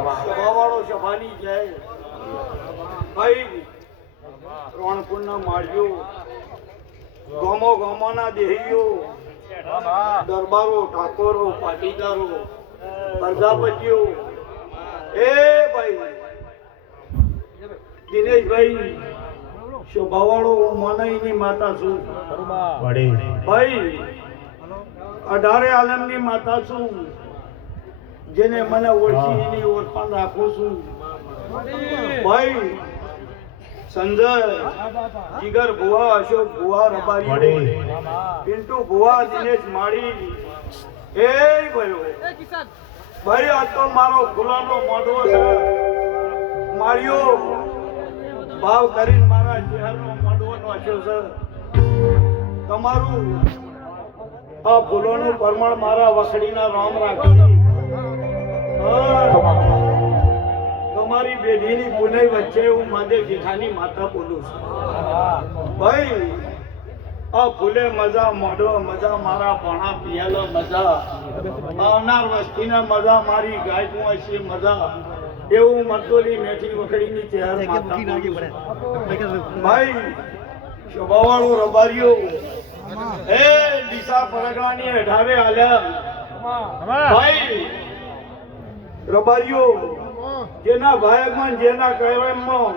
સભાવાળો સભાની જય ભાઈ રોણપુરના માળીઓ ગામો ગામોના દેહીઓ દરબારો ઠાકોરો પાટીદારો પ્રજાપતિઓ એ ભાઈ દિનેશભાઈ શોભાવાળો મનઈની માતા છું ભાઈ 18 આલમની માતા છું જેને મને ઓળખી એની ઓળખાણ રાખું છું ભાઈ સંજય જીગર ભુવા અશોક ભુવા રબારી પિન્ટુ ભુવા દિનેશ માળી એ ભાઈ આ તો મારો ગુલાનો મોઢવો છે માળ્યો ભાવ કરીને મારા ચહેરાનો મોઢવો નાખ્યો છે તમારું આ ભૂલોનું પરમાણ મારા વખડીના રામ રાખ્યું તમારી બેઢીની પુનઈ વચ્ચે હું મહાદેવ જેઠાની માતા બોલું છું ભાઈ આ ફૂલે મજા મોઢો મજા મારા પાણા પિયાલો મજા આવનાર વસ્તીના મજા મારી ગાયકું હશે મજા એવું મતોલી મેઠી વખડીની ચહેર માતા ભાઈ શોભાવાળો રબારીઓ એ દિશા પરગણાની 18 આલ્યા ભાઈ રબારીઓ જેના ભાઈમાં જેના કહેવામાં